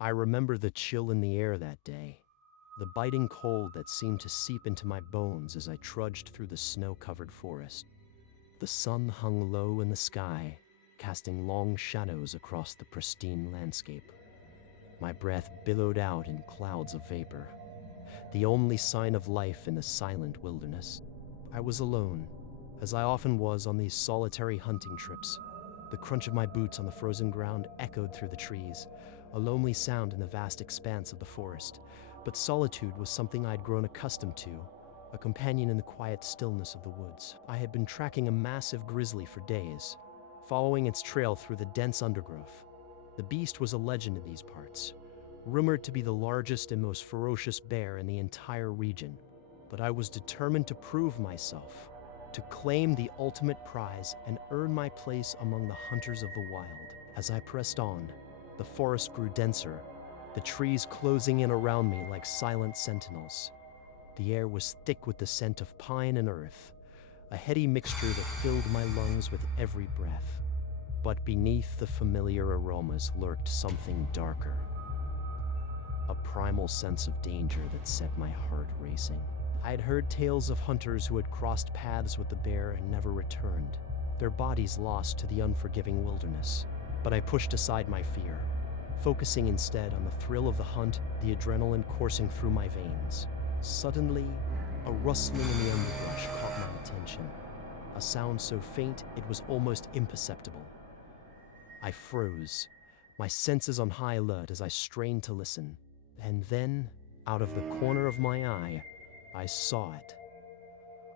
I remember the chill in the air that day, the biting cold that seemed to seep into my bones as I trudged through the snow-covered forest. The sun hung low in the sky, casting long shadows across the pristine landscape. My breath billowed out in clouds of vapor, the only sign of life in the silent wilderness. I was alone, as I often was on these solitary hunting trips. The crunch of my boots on the frozen ground echoed through the trees, a lonely sound in the vast expanse of the forest. But solitude was something I'd grown accustomed to, a companion in the quiet stillness of the woods. I had been tracking a massive grizzly for days, following its trail through the dense undergrowth. The beast was a legend in these parts, rumored to be the largest and most ferocious bear in the entire region. But I was determined to prove myself, to claim the ultimate prize and earn my place among the hunters of the wild. As I pressed on, the forest grew denser, the trees closing in around me like silent sentinels. The air was thick with the scent of pine and earth, a heady mixture that filled my lungs with every breath. But beneath the familiar aromas lurked something darker, a primal sense of danger that set my heart racing. I had heard tales of hunters who had crossed paths with the bear and never returned, their bodies lost to the unforgiving wilderness. But I pushed aside my fear, focusing instead on the thrill of the hunt, the adrenaline coursing through my veins. Suddenly, a rustling in the underbrush caught my attention, a sound so faint it was almost imperceptible. I froze, my senses on high alert as I strained to listen. And then, out of the corner of my eye, I saw it.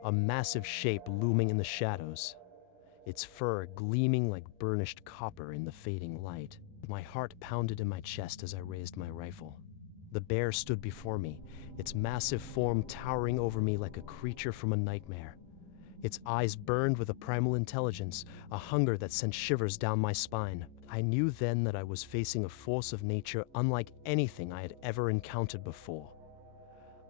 A massive shape looming in the shadows, its fur gleaming like burnished copper in the fading light. My heart pounded in my chest as I raised my rifle. The bear stood before me, its massive form towering over me like a creature from a nightmare. Its eyes burned with a primal intelligence, a hunger that sent shivers down my spine. I knew then that I was facing a force of nature unlike anything I had ever encountered before.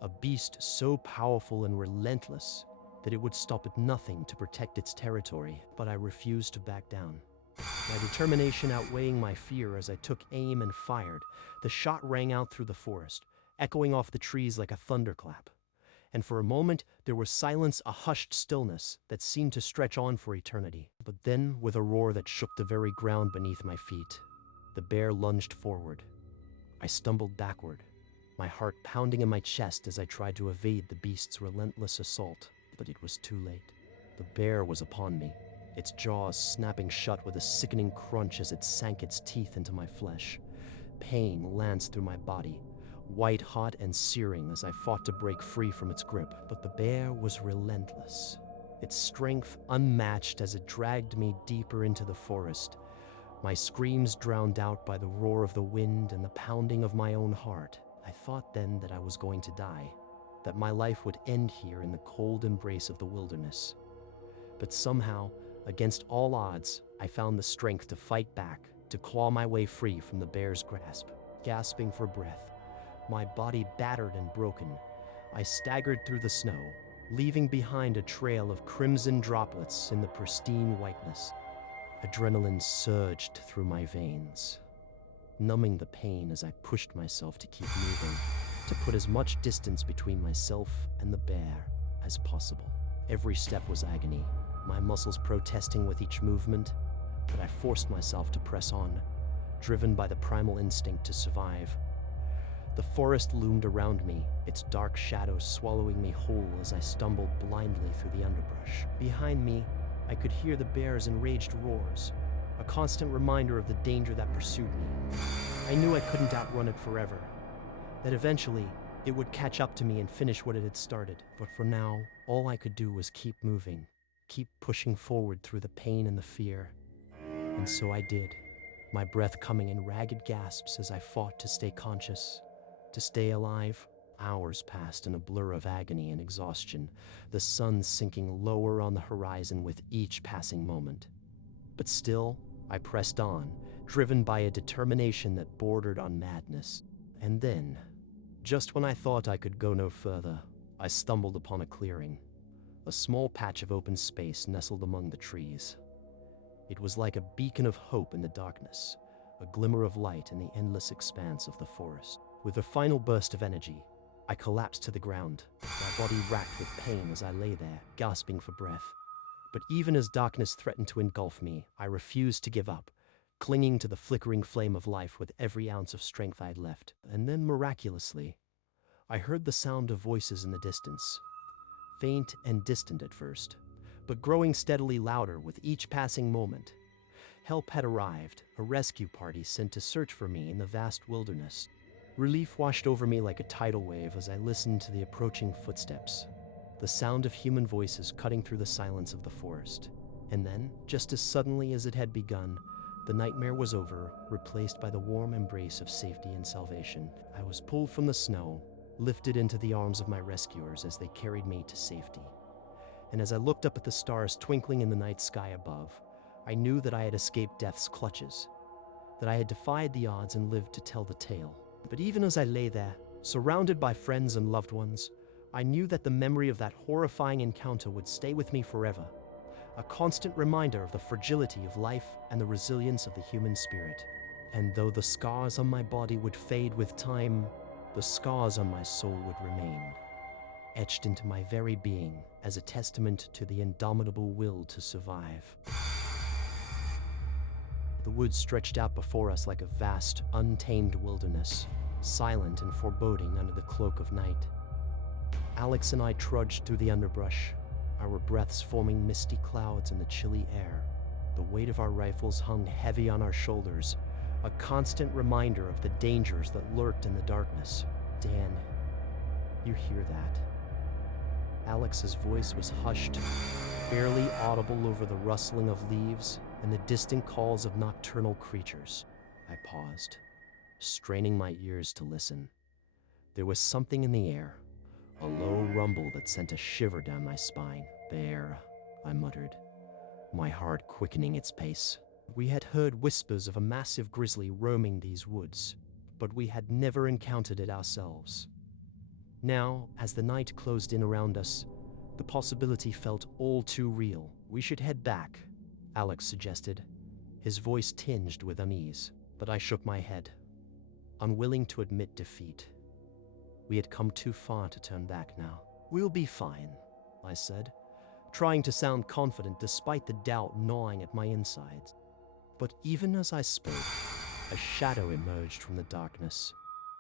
A beast so powerful and relentless that it would stop at nothing to protect its territory. But I refused to back down. My determination outweighing my fear as I took aim and fired, the shot rang out through the forest, echoing off the trees like a thunderclap. And for a moment, there was silence, a hushed stillness that seemed to stretch on for eternity. But then, with a roar that shook the very ground beneath my feet, the bear lunged forward. I stumbled backward, my heart pounding in my chest as I tried to evade the beast's relentless assault. But it was too late. The bear was upon me, its jaws snapping shut with a sickening crunch as it sank its teeth into my flesh. Pain lanced through my body, white hot and searing as I fought to break free from its grip. But the bear was relentless, its strength unmatched as it dragged me deeper into the forest, my screams drowned out by the roar of the wind and the pounding of my own heart. I thought then that I was going to die, that my life would end here in the cold embrace of the wilderness. But somehow, against all odds, I found the strength to fight back, to claw my way free from the bear's grasp. Gasping for breath, my body battered and broken, I staggered through the snow, leaving behind a trail of crimson droplets in the pristine whiteness. Adrenaline surged through my veins, numbing the pain as I pushed myself to keep moving, to put as much distance between myself and the bear as possible. Every step was agony, my muscles protesting with each movement, but I forced myself to press on, driven by the primal instinct to survive. The forest loomed around me, its dark shadows swallowing me whole as I stumbled blindly through the underbrush. Behind me, I could hear the bear's enraged roars, a constant reminder of the danger that pursued me. I knew I couldn't outrun it forever, that eventually it would catch up to me and finish what it had started. But for now, all I could do was keep moving, keep pushing forward through the pain and the fear. And so I did, my breath coming in ragged gasps as I fought to stay conscious, to stay alive. Hours passed in a blur of agony and exhaustion, the sun sinking lower on the horizon with each passing moment. But still, I pressed on, driven by a determination that bordered on madness. And then, just when I thought I could go no further, I stumbled upon a clearing, a small patch of open space nestled among the trees. It was like a beacon of hope in the darkness, a glimmer of light in the endless expanse of the forest. With a final burst of energy, I collapsed to the ground, my body racked with pain as I lay there, gasping for breath. But even as darkness threatened to engulf me, I refused to give up, clinging to the flickering flame of life with every ounce of strength I had left. And then, miraculously, I heard the sound of voices in the distance, faint and distant at first, but growing steadily louder with each passing moment. Help had arrived, a rescue party sent to search for me in the vast wilderness. Relief washed over me like a tidal wave as I listened to the approaching footsteps, the sound of human voices cutting through the silence of the forest. And then, just as suddenly as it had begun, the nightmare was over, replaced by the warm embrace of safety and salvation. I was pulled from the snow, lifted into the arms of my rescuers as they carried me to safety. And as I looked up at the stars twinkling in the night sky above, I knew that I had escaped death's clutches, that I had defied the odds and lived to tell the tale. But even as I lay there, surrounded by friends and loved ones, I knew that the memory of that horrifying encounter would stay with me forever, a constant reminder of the fragility of life and the resilience of the human spirit. And though the scars on my body would fade with time, the scars on my soul would remain, etched into my very being as a testament to the indomitable will to survive. The woods stretched out before us like a vast, untamed wilderness, silent and foreboding under the cloak of night. Alex and I trudged through the underbrush, our breaths forming misty clouds in the chilly air. The weight of our rifles hung heavy on our shoulders, a constant reminder of the dangers that lurked in the darkness. Dan, you hear that? Alex's voice was hushed, barely audible over the rustling of leaves and the distant calls of nocturnal creatures. I paused, straining my ears to listen. There was something in the air, a low rumble that sent a shiver down my spine. Bear, I muttered, my heart quickening its pace. We had heard whispers of a massive grizzly roaming these woods, but we had never encountered it ourselves. Now, as the night closed in around us, the possibility felt all too real. We should head back, Alex suggested, his voice tinged with unease. But I shook my head, unwilling to admit defeat. We had come too far to turn back now. We'll be fine, I said, trying to sound confident despite the doubt gnawing at my insides. But even as I spoke, a shadow emerged from the darkness,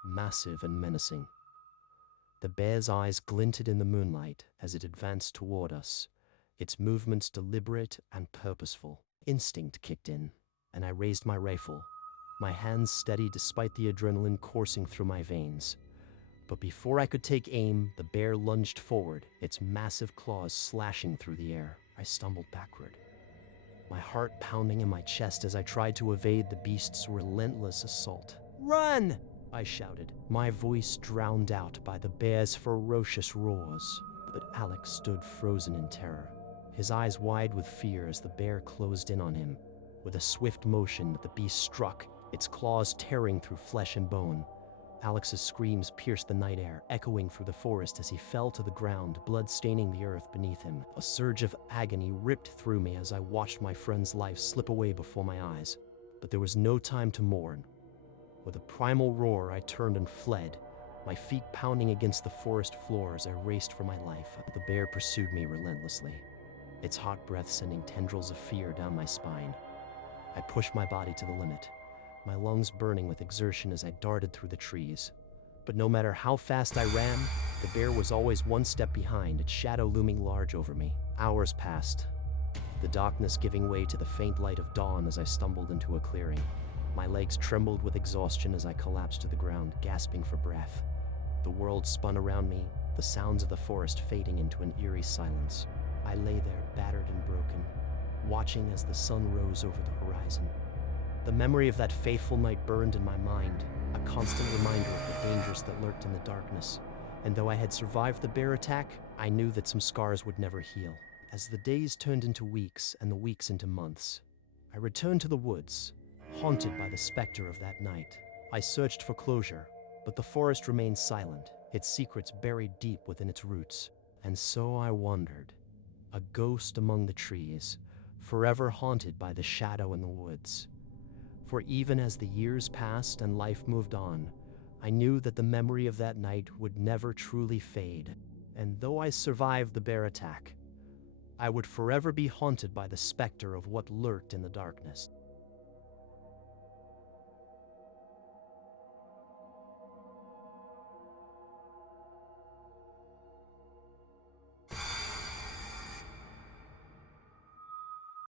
massive and menacing. The bear's eyes glinted in the moonlight as it advanced toward us, its movements deliberate and purposeful. Instinct kicked in, and I raised my rifle, my hands steady despite the adrenaline coursing through my veins. But before I could take aim, the bear lunged forward, its massive claws slashing through the air. I stumbled backward, my heart pounding in my chest as I tried to evade the beast's relentless assault. "Run!" I shouted, my voice drowned out by the bear's ferocious roars. But Alex stood frozen in terror, his eyes wide with fear as the bear closed in on him. With a swift motion, the beast struck, its claws tearing through flesh and bone. Alex's screams pierced the night air, echoing through the forest as he fell to the ground, blood staining the earth beneath him. A surge of agony ripped through me as I watched my friend's life slip away before my eyes. But there was no time to mourn. With a primal roar, I turned and fled, my feet pounding against the forest floor as I raced for my life. The bear pursued me relentlessly, its hot breath sending tendrils of fear down my spine. I pushed my body to the limit, my lungs burning with exertion as I darted through the trees. But no matter how fast I ran, the bear was always one step behind, its shadow looming large over me. Hours passed, the darkness giving way to the faint light of dawn as I stumbled into a clearing. My legs trembled with exhaustion as I collapsed to the ground, gasping for breath. The world spun around me, the sounds of the forest fading into an eerie silence. I lay there, battered and broken, watching as the sun rose over the horizon. The memory of that fateful night burned in my mind, a constant reminder of the dangers that lurked in the darkness. And though I had survived the bear attack, I knew that some scars would never heal. As the days turned into weeks and the weeks into months, I returned to the woods, haunted by the specter of that night. I searched for closure, but the forest remained silent, its secrets buried deep within its roots. And so I wandered, a ghost among the trees, forever haunted by the shadow in the woods. For even as the years passed and life moved on, I knew that the memory of that night would never truly fade, and though I survived the bear attack, I would forever be haunted by the specter of what lurked in the darkness.